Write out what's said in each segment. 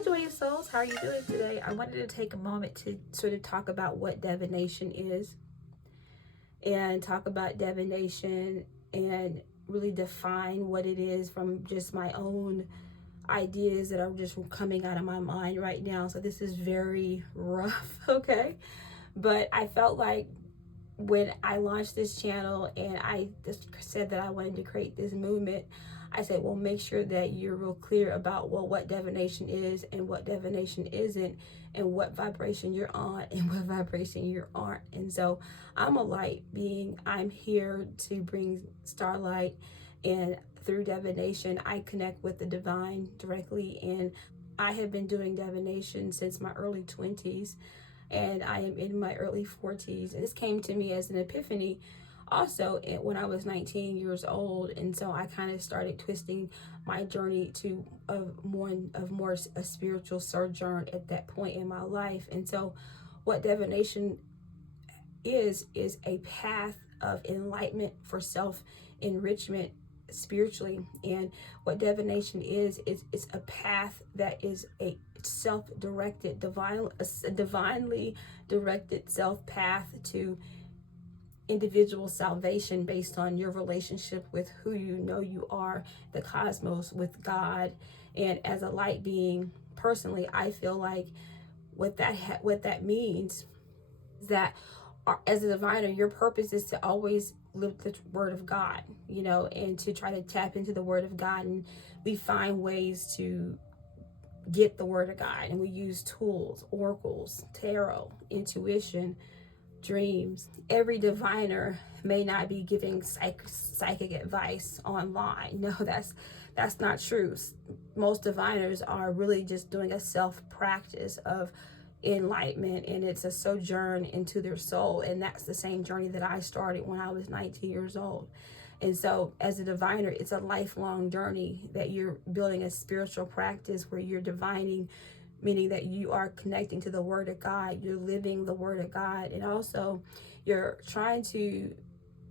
Hi, Joyous Souls. How are you doing today? I wanted to take a moment to sort of talk about what divination is and talk about divination and really define what it is from just my own ideas that are just coming out of my mind right now. So this is very rough, okay? But I felt like when I launched this channel and I just said that I wanted to create this movement, I said, well, make sure that you're real clear about, well, what divination is and what divination isn't, and what vibration you're on and what vibration you aren't. And so I'm a light being. I'm here to bring starlight, and through divination, I connect with the divine directly. And I have been doing divination since my early 20s, and I am in my early 40s. This came to me as an epiphany also when I was 19 years old, and so I kind of started twisting my journey to a spiritual sojourn at that point in my life. And so what divination is a path of enlightenment for self enrichment spiritually. And what divination is it's a path that is a self-directed a divinely directed self path to individual salvation based on your relationship with who you know you are, the cosmos, with God. And as a light being, personally, I feel like what that means is that as a diviner, your purpose is to always live the word of God, and to try to tap into the word of God. And we find ways to get the word of God, and we use tools, oracles, tarot, intuition, dreams. Every diviner may not be giving psychic advice online. No, that's not true. Most diviners are really just doing a self practice of enlightenment, and it's a sojourn into their soul. And that's the same journey that I started when I was 19 years old. And so as a diviner, it's a lifelong journey that you're building a spiritual practice where you're divining, meaning that you are connecting to the word of God, you're living the word of God, and also you're trying to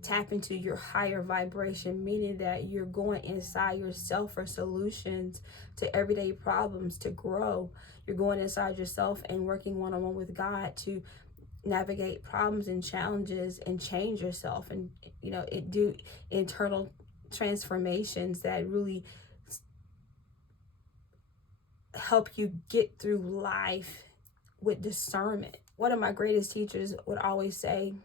tap into your higher vibration, meaning that you're going inside yourself for solutions to everyday problems, to grow. You're going inside yourself and working one-on-one with God to navigate problems and challenges and change yourself, and it do internal transformations that really help you get through life with discernment. One of my greatest teachers would always say,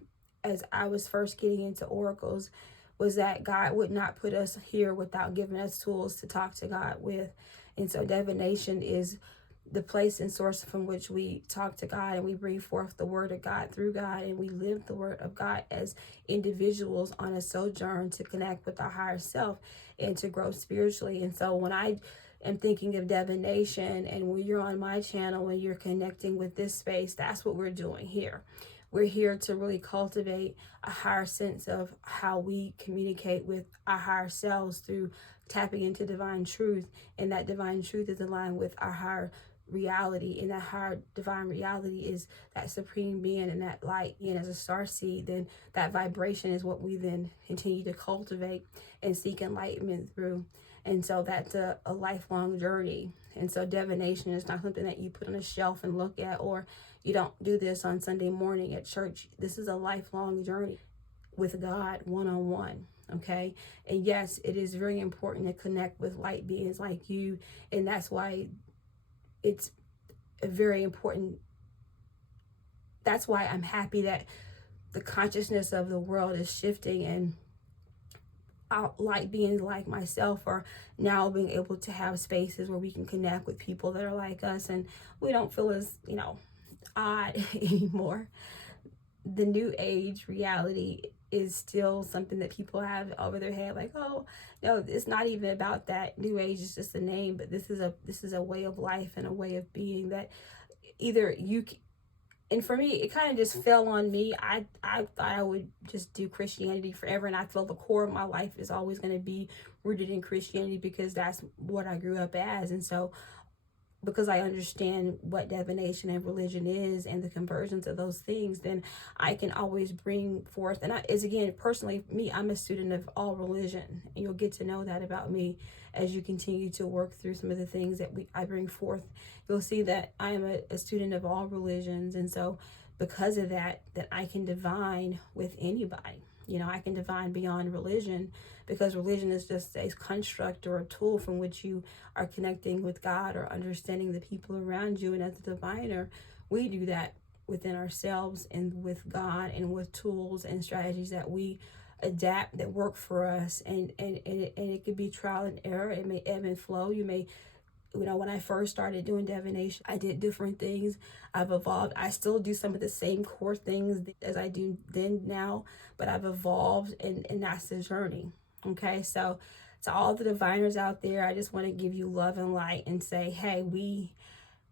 as I was first getting into oracles, was that God would not put us here without giving us tools to talk to God with. And so divination is the place and source from which we talk to God, and we bring forth the word of God through God, and we live the word of God as individuals on a sojourn to connect with our higher self and to grow spiritually. And so when I am thinking of divination, and when you're on my channel, when you're connecting with this space, that's what we're doing here. We're here to really cultivate a higher sense of how we communicate with our higher selves through tapping into divine truth. And that divine truth is aligned with our higher reality, and that higher divine reality is that supreme being and that light being as a star seed. Then that vibration is what we then continue to cultivate and seek enlightenment through. And so that's a lifelong journey. And so divination is not something that you put on a shelf and look at, or you don't do this on Sunday morning at church. This is a lifelong journey with God, one-on-one. Okay. And yes, it is very important to connect with light beings like you. And that's why it's a very important. That's why I'm happy that the consciousness of the world is shifting, and light beings like myself are now being able to have spaces where we can connect with people that are like us, and we don't feel as odd anymore. The new age reality is still something that people have over their head, like, oh no, it's not even about that. New age is just a name, but this is a way of life and a way of being that either you. And for me, it kind of just fell on me. I thought I would just do Christianity forever, and I feel the core of my life is always going to be rooted in Christianity because that's what I grew up as. And so because I understand what divination and religion is and the conversions of those things, then I can always bring forth. And is again, personally, me, I'm a student of all religion. And you'll get to know that about me as you continue to work through some of the things that I bring forth. You'll see that I am a student of all religions. And so because of that, that I can divine with anybody. I can divine beyond religion, because religion is just a construct or a tool from which you are connecting with God or understanding the people around you. And as a diviner, we do that within ourselves and with God, and with tools and strategies that we adapt that work for us. And it could be trial and error. It may ebb and flow. When I first started doing divination, I did different things. I've evolved. I still do some of the same core things as I do then now, but I've evolved, and that's the journey. Okay, so to all the diviners out there, I just want to give you love and light and say, hey, we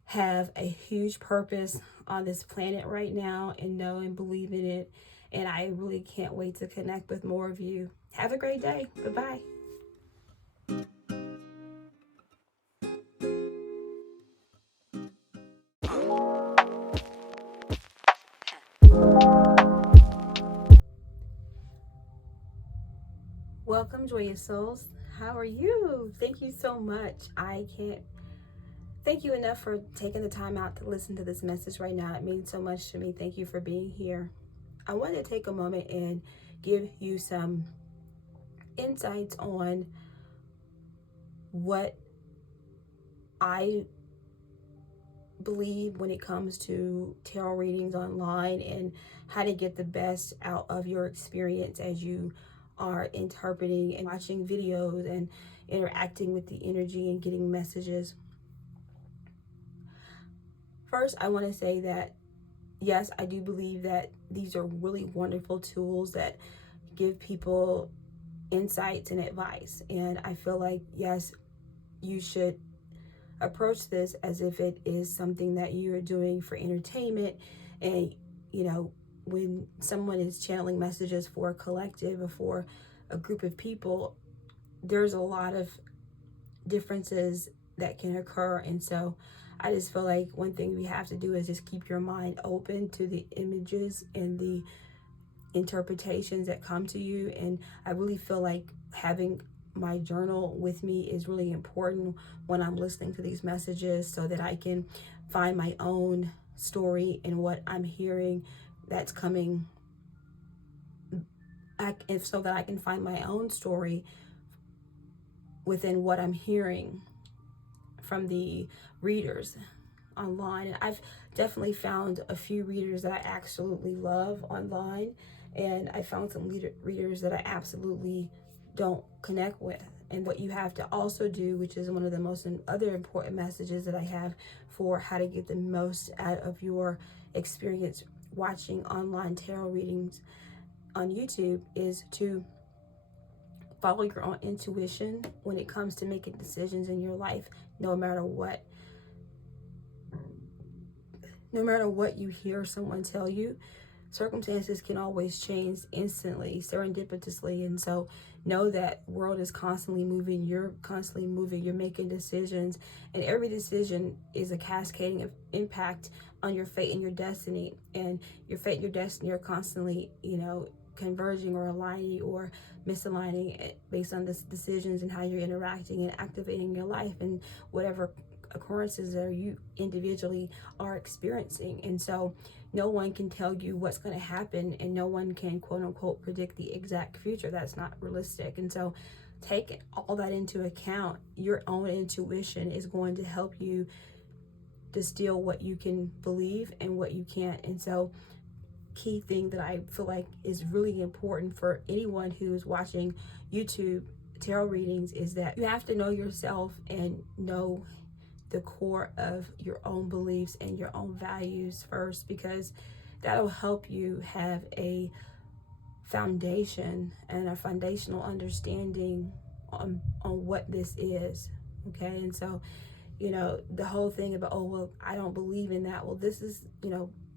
have a huge purpose on this planet right now, and know and believe in it. And I really can't wait to connect with more of you. Have a great day. Bye-bye. Welcome, joyous souls. How are you? Thank you so much. I can't thank you enough for taking the time out to listen to this message right now. It means so much to me. Thank you for being here. I want to take a moment and give you some insights on what I believe when it comes to tarot readings online, and how to get the best out of your experience as you are interpreting and watching videos and interacting with the energy and getting messages. First, I want to say that yes, I do believe that these are really wonderful tools that give people insights and advice. And I feel like, yes, you should approach this as if it is something that you're doing for entertainment. And, when someone is channeling messages for a collective or for a group of people, there's a lot of differences that can occur. And so I just feel like one thing we have to do is just keep your mind open to the images and the interpretations that come to you. And I really feel like having my journal with me is really important when I'm listening to these messages, so that I can find my own story in what I'm hearing that's coming, so that I can find my own story within what I'm hearing from the readers online. And I've definitely found a few readers that I absolutely love online, and I found some readers that I absolutely don't connect with. And what you have to also do, which is one of the most other important messages that I have for how to get the most out of your experience watching online tarot readings on YouTube, is to follow your own intuition when it comes to making decisions in your life. No matter what you hear someone tell you, circumstances can always change instantly, serendipitously. And so know that world is constantly moving. You're constantly moving. You're making decisions, and every decision is a cascading of impact on your fate and your destiny. And your fate and your destiny are constantly, converging or aligning or misaligning based on the decisions and how you're interacting and activating your life and whatever occurrences that you individually are experiencing. And so no one can tell you what's going to happen, and no one can quote unquote predict the exact future. That's not realistic. And so take all that into account. Your own intuition is going to help you distill what you can believe and what you can't. And so key thing that I feel like is really important for anyone who's watching YouTube tarot readings is that you have to know yourself and know the core of your own beliefs and your own values first, because that'll help you have a foundation and a foundational understanding on what this is. Okay. And so the whole thing about, oh well, I don't believe in that. Well, this is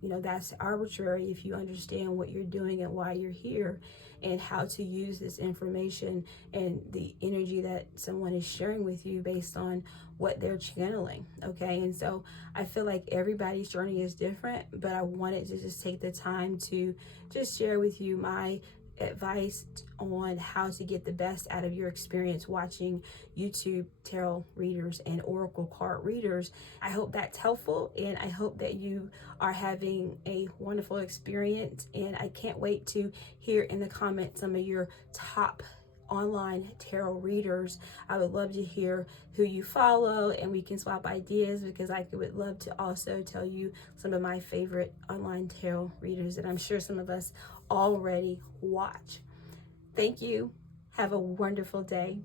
you know, that's arbitrary if you understand what you're doing and why you're here and how to use this information and the energy that someone is sharing with you based on what they're channeling. Okay. And so I feel like everybody's journey is different, but I wanted to just take the time to just share with you my advice on how to get the best out of your experience watching YouTube tarot readers and oracle card readers. I hope that's helpful, and I hope that you are having a wonderful experience, and I can't wait to hear in the comments some of your top online tarot readers. I would love to hear who you follow, and we can swap ideas, because I would love to also tell you some of my favorite online tarot readers that I'm sure some of us already watch. Thank you. Have a wonderful day.